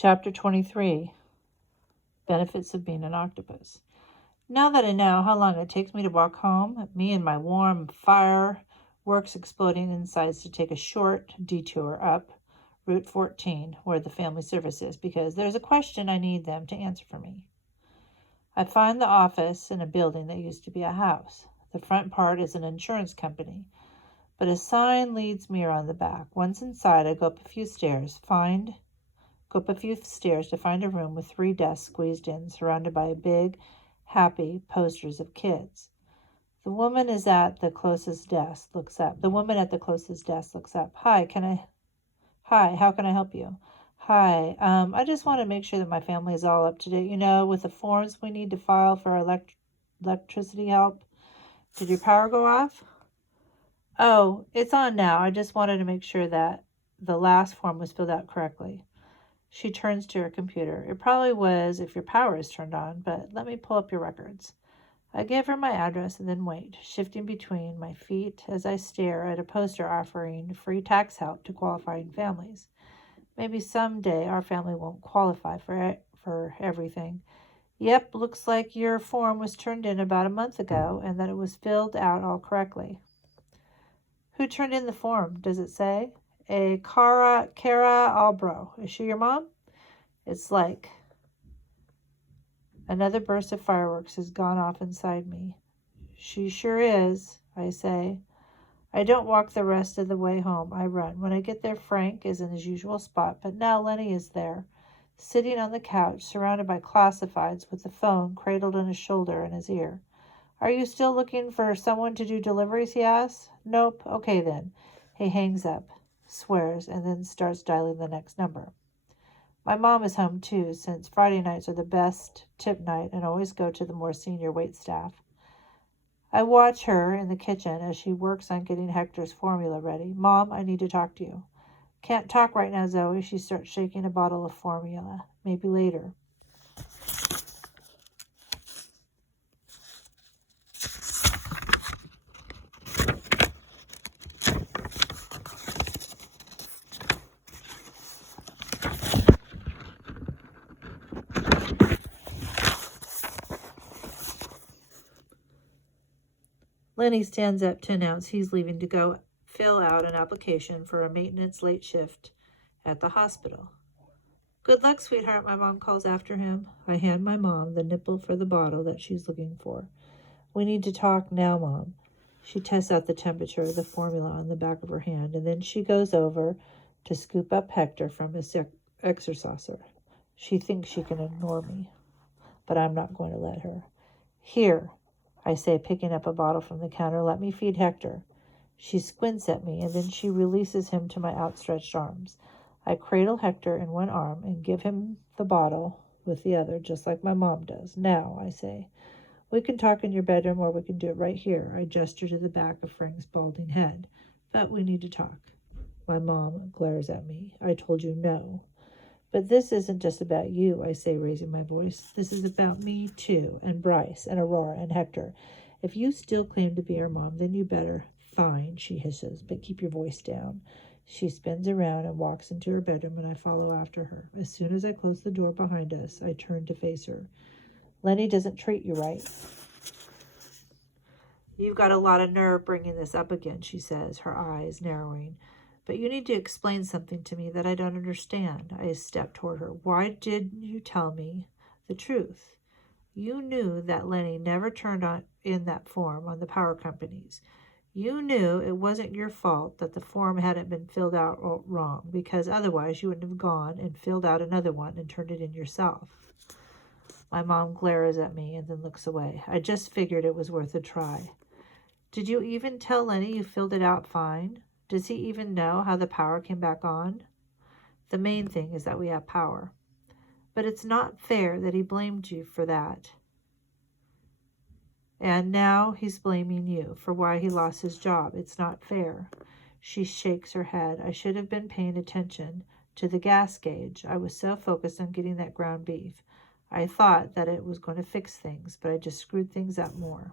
Chapter 23, Benefits of Being an Octopus. Now that I know how long it takes me to walk home, me and my warm fireworks exploding insides to take a short detour up Route 14, where the family service is, because there's a question I need them to answer for me. I find the office in a building that used to be a house. The front part is an insurance company, but a sign leads me around the back. Once inside, I go up a few stairs to find a room with 3 desks squeezed in, surrounded by big, happy posters of kids. The woman at the closest desk looks up. Hi, how can I help you? Hi, I just want to make sure that my family is all up to date, with the forms we need to file for our electricity help. Did your power go off? Oh, it's on now. I just wanted to make sure that the last form was filled out correctly. She turns to her computer. It probably was if your power is turned on, but let me pull up your records. I give her my address and then wait, shifting between my feet as I stare at a poster offering free tax help to qualifying families. Maybe someday our family won't qualify for everything. Yep, looks like your form was turned in about a month ago and that it was filled out all correctly. Who turned in the form? Does it say? A Cara Albro. Is she your mom? It's like another burst of fireworks has gone off inside me. She sure is, I say. I don't walk the rest of the way home. I run. When I get there, Frank is in his usual spot, but now Lenny is there, sitting on the couch, surrounded by classifieds with the phone cradled on his shoulder and his ear. Are you still looking for someone to do deliveries, he asks. Nope. Okay then. He hangs up, swears, and then starts dialing the next number. My mom is home too, since Friday nights are the best tip night and always go to the more senior waitstaff. I watch her in the kitchen as she works on getting Hector's formula ready. Mom, I need to talk to you. Can't talk right now, Zoe. She starts shaking a bottle of formula. Maybe later. Lenny stands up to announce he's leaving to go fill out an application for a maintenance late shift at the hospital. Good luck, sweetheart, my mom calls after him. I hand my mom the nipple for the bottle that she's looking for. We need to talk now, Mom. She tests out the temperature of the formula on the back of her hand, and then she goes over to scoop up Hector from his exerciser. She thinks she can ignore me, but I'm not going to let her. Here, I say, picking up a bottle from the counter. Let me feed Hector. She squints at me, and then she releases him to my outstretched arms. I cradle Hector in one arm and give him the bottle with the other, just like my mom does. Now, I say, we can talk in your bedroom or we can do it right here. I gesture to the back of Frank's balding head. But we need to talk. My mom glares at me. I told you no. But this isn't just about you, I say, raising my voice. This is about me, too, and Bryce, and Aurora, and Hector. If you still claim to be our mom, then you better. Fine, she hisses, but keep your voice down. She spins around and walks into her bedroom, and I follow after her. As soon as I close the door behind us, I turn to face her. Lenny doesn't treat you right. You've got a lot of nerve bringing this up again, she says, her eyes narrowing. But you need to explain something to me that I don't understand. I step toward her. Why didn't you tell me the truth? You knew that Lenny never turned in that form on the power companies. You knew it wasn't your fault that the form hadn't been filled out wrong, because otherwise you wouldn't have gone and filled out another one and turned it in yourself. My mom glares at me and then looks away. I just figured it was worth a try. Did you even tell Lenny you filled it out fine? Does he even know how the power came back on? The main thing is that we have power. But it's not fair that he blamed you for that. And now he's blaming you for why he lost his job. It's not fair. She shakes her head. I should have been paying attention to the gas gauge. I was so focused on getting that ground beef. I thought that it was going to fix things, but I just screwed things up more.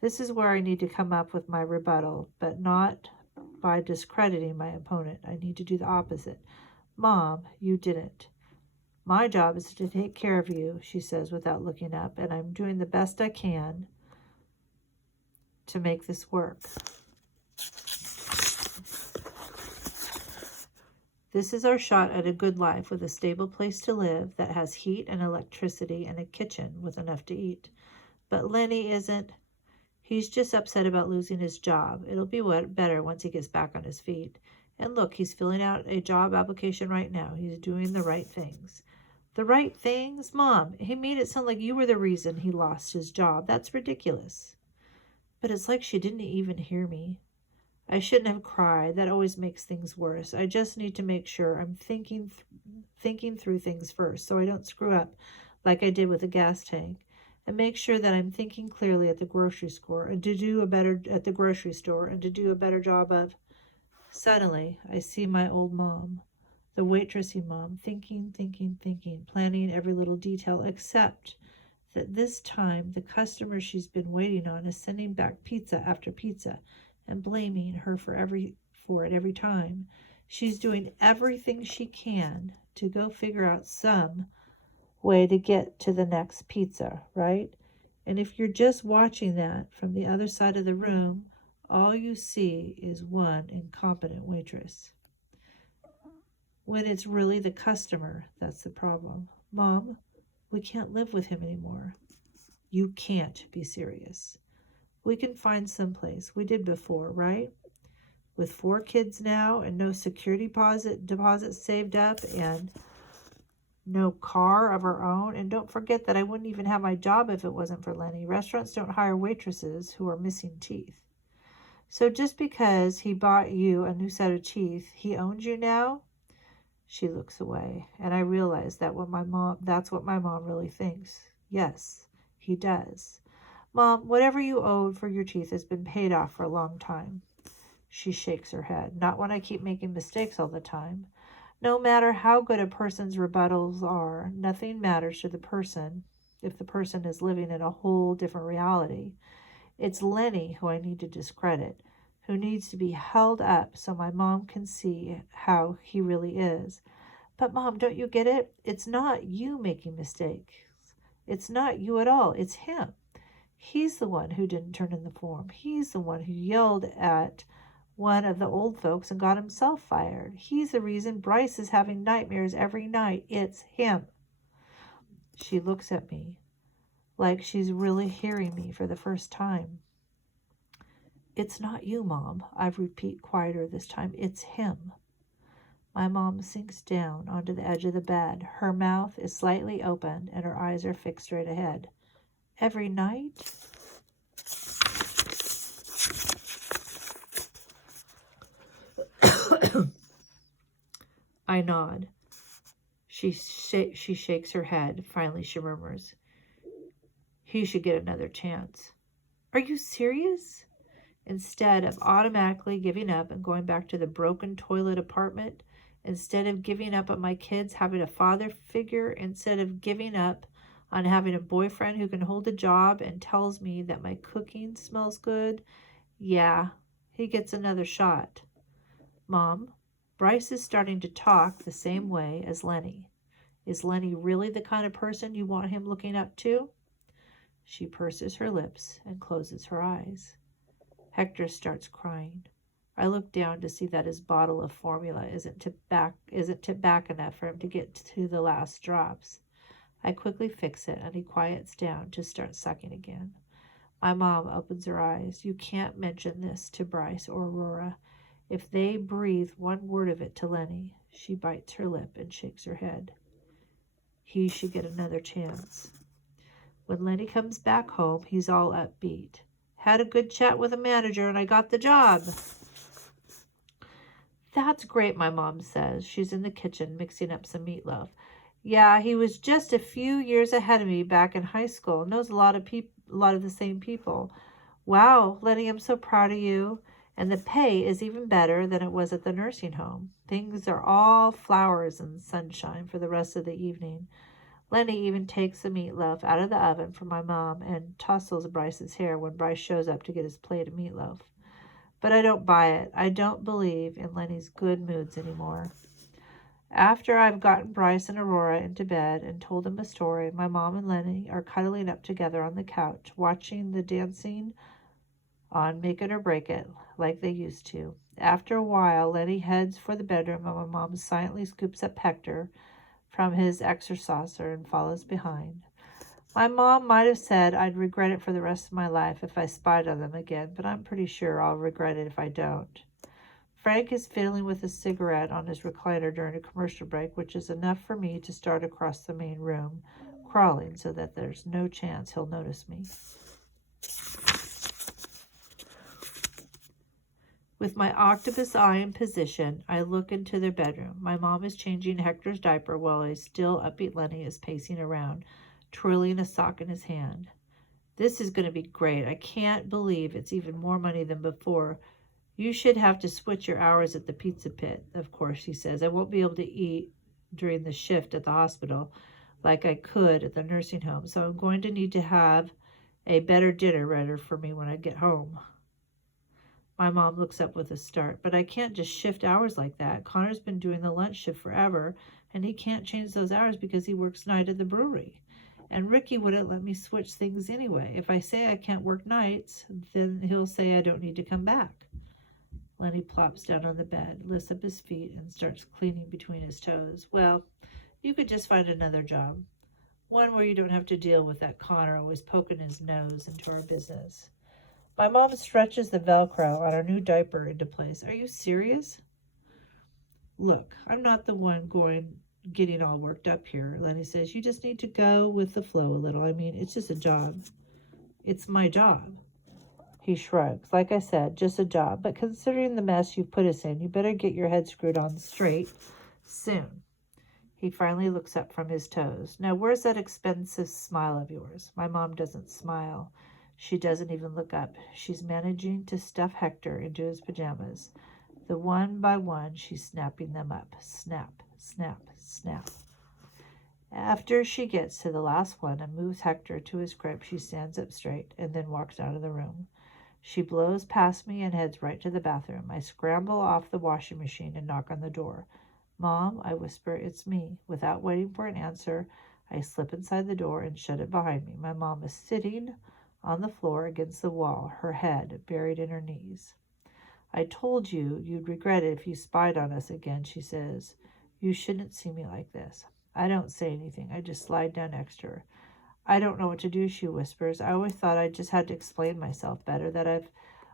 This is where I need to come up with my rebuttal, but not by discrediting my opponent. I need to do the opposite. Mom, you didn't. My job is to take care of you, she says without looking up, and I'm doing the best I can to make this work. This is our shot at a good life with a stable place to live that has heat and electricity and a kitchen with enough to eat. But Lenny isn't. He's just upset about losing his job. It'll be better once he gets back on his feet. And look, he's filling out a job application right now. He's doing the right things. The right things? Mom, he made it sound like you were the reason he lost his job. That's ridiculous. But it's like she didn't even hear me. I shouldn't have cried. That always makes things worse. I just need to make sure I'm thinking through things first so I don't screw up like I did with the gas tank. And make sure that I'm thinking clearly at the grocery store and to do a better job of. Suddenly, I see my old mom, the waitressy mom, thinking, planning every little detail, except that this time the customer she's been waiting on is sending back pizza after pizza and blaming her for it every time. She's doing everything she can to go figure out some way to get to the next pizza, right? And if you're just watching that from the other side of the room, all you see is one incompetent waitress. When it's really the customer that's the problem. Mom, we can't live with him anymore. You can't be serious. We can find someplace. We did before, right? With 4 kids now and no security deposit saved up and no car of our own. And don't forget that I wouldn't even have my job if it wasn't for Lenny. Restaurants don't hire waitresses who are missing teeth. So just because he bought you a new set of teeth, he owns you now? She looks away, and I realize that's what my mom really thinks. Yes, he does. Mom, whatever you owed for your teeth has been paid off for a long time. She shakes her head. Not when I keep making mistakes all the time. No matter how good a person's rebuttals are, nothing matters to the person if the person is living in a whole different reality. It's Lenny who I need to discredit, who needs to be held up so my mom can see how he really is. But Mom, don't you get it? It's not you making mistakes. It's not you at all. It's him. He's the one who didn't turn in the form. He's the one who yelled at one of the old folks and got himself fired. He's the reason Bryce is having nightmares every night. It's him. She looks at me like she's really hearing me for the first time. It's not you, Mom. I repeat quieter this time. It's him. My mom sinks down onto the edge of the bed. Her mouth is slightly open and her eyes are fixed straight ahead. Every night? I nod. She shakes her head. Finally, she murmurs, he should get another chance. Are you serious? Instead of automatically giving up and going back to the broken toilet apartment, instead of giving up on my kids having a father figure, instead of giving up on having a boyfriend who can hold a job and tells me that my cooking smells good, yeah, he gets another shot. Mom, Bryce is starting to talk the same way as Lenny. Is Lenny really the kind of person you want him looking up to? She purses her lips and closes her eyes. Hector starts crying. I look down to see that his bottle of formula isn't tipped back enough for him to get to the last drops. I quickly fix it, and he quiets down to start sucking again. My mom opens her eyes. You can't mention this to Bryce or Aurora. If they breathe one word of it to Lenny, she bites her lip and shakes her head. He should get another chance. When Lenny comes back home, he's all upbeat. Had a good chat with a manager and I got the job. That's great, my mom says. She's in the kitchen mixing up some meatloaf. Yeah, he was just a few years ahead of me back in high school. Knows a lot of the same people. Wow, Lenny, I'm so proud of you. And the pay is even better than it was at the nursing home. Things are all flowers and sunshine for the rest of the evening. Lenny even takes the meatloaf out of the oven for my mom and tussles Bryce's hair when Bryce shows up to get his plate of meatloaf. But I don't buy it. I don't believe in Lenny's good moods anymore. After I've gotten Bryce and Aurora into bed and told them a story, my mom and Lenny are cuddling up together on the couch, watching the dancing on Make It or Break It like they used to. After a while, Lenny heads for the bedroom and my mom silently scoops up Hector from his exerciser and follows behind. My mom might have said I'd regret it for the rest of my life if I spied on them again, but I'm pretty sure I'll regret it if I don't. Frank is fiddling with a cigarette on his recliner during a commercial break, which is enough for me to start across the main room, crawling so that there's no chance he'll notice me. With my octopus eye in position, I look into their bedroom. My mom is changing Hector's diaper while a still upbeat Lenny is pacing around, twirling a sock in his hand. This is going to be great. I can't believe it's even more money than before. You should have to switch your hours at the pizza pit, of course, she says. I won't be able to eat during the shift at the hospital like I could at the nursing home, so I'm going to need to have a better dinner ready for me when I get home. My mom looks up with a start. But I can't just shift hours like that. Connor's been doing the lunch shift forever, and he can't change those hours because he works night at the brewery. And Ricky wouldn't let me switch things anyway. If I say I can't work nights, then he'll say I don't need to come back. Lenny plops down on the bed, lifts up his feet, and starts cleaning between his toes. Well, you could just find another job. One where you don't have to deal with that Connor always poking his nose into our business. My mom stretches the Velcro on our new diaper into place. Are you serious? Look, I'm not the one getting all worked up here, Lenny says. You just need to go with the flow a little. I mean, it's just a job. It's my job. He shrugs. Like I said, just a job. But considering the mess you've put us in, you better get your head screwed on straight soon. He finally looks up from his toes. Now, where's that expensive smile of yours? My mom doesn't smile. She doesn't even look up. She's managing to stuff Hector into his pajamas. The one by one, she's snapping them up. Snap, snap, snap. After she gets to the last one and moves Hector to his crib, she stands up straight and then walks out of the room. She blows past me and heads right to the bathroom. I scramble off the washing machine and knock on the door. Mom, I whisper, it's me. Without waiting for an answer, I slip inside the door and shut it behind me. My mom is sitting on the floor against the wall, her head buried in her knees. I told you you'd regret it if you spied on us again, she says. You shouldn't see me like this. I don't say anything. I just slide down next to her. I don't know what to do, she whispers. I always thought I just had to explain myself better, that if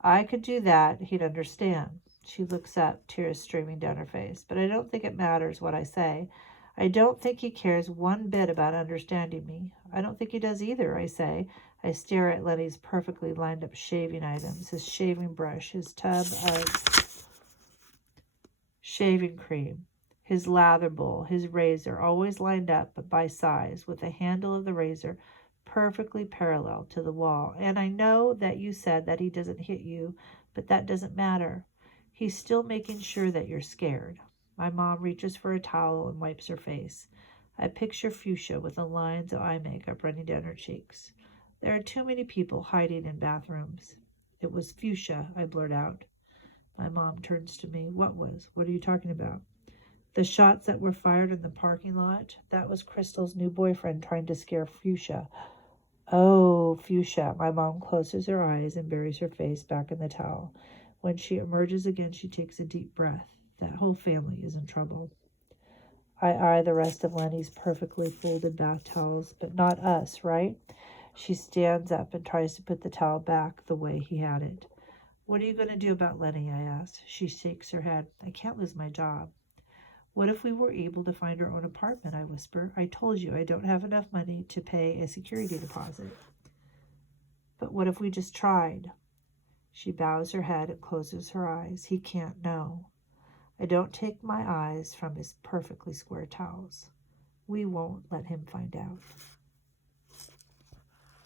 I could do that, he'd understand. She looks up, tears streaming down her face. But I don't think it matters what I say. I don't think he cares one bit about understanding me. I don't think he does either, I say. I stare at Lenny's perfectly lined up shaving items, his shaving brush, his tub of shaving cream, his lather bowl, his razor, always lined up by size, with the handle of the razor perfectly parallel to the wall. And I know that you said that he doesn't hit you, but that doesn't matter. He's still making sure that you're scared. My mom reaches for a towel and wipes her face. I picture Fuchsia with the lines of eye makeup running down her cheeks. There are too many people hiding in bathrooms. It was Fuchsia, I blurt out. My mom turns to me. What was? What are you talking about? The shots that were fired in the parking lot? That was Crystal's new boyfriend trying to scare Fuchsia. Oh, Fuchsia. My mom closes her eyes and buries her face back in the towel. When she emerges again, she takes a deep breath. That whole family is in trouble. I eye the rest of Lenny's perfectly folded bath towels, but not us, right? She stands up and tries to put the towel back the way he had it. What are you going to do about Lenny? I asked. She shakes her head. I can't lose my job. What if we were able to find our own apartment? I whisper. I told you I don't have enough money to pay a security deposit. But what if we just tried? She bows her head and closes her eyes. He can't know. I don't take my eyes from his perfectly square towels. We won't let him find out.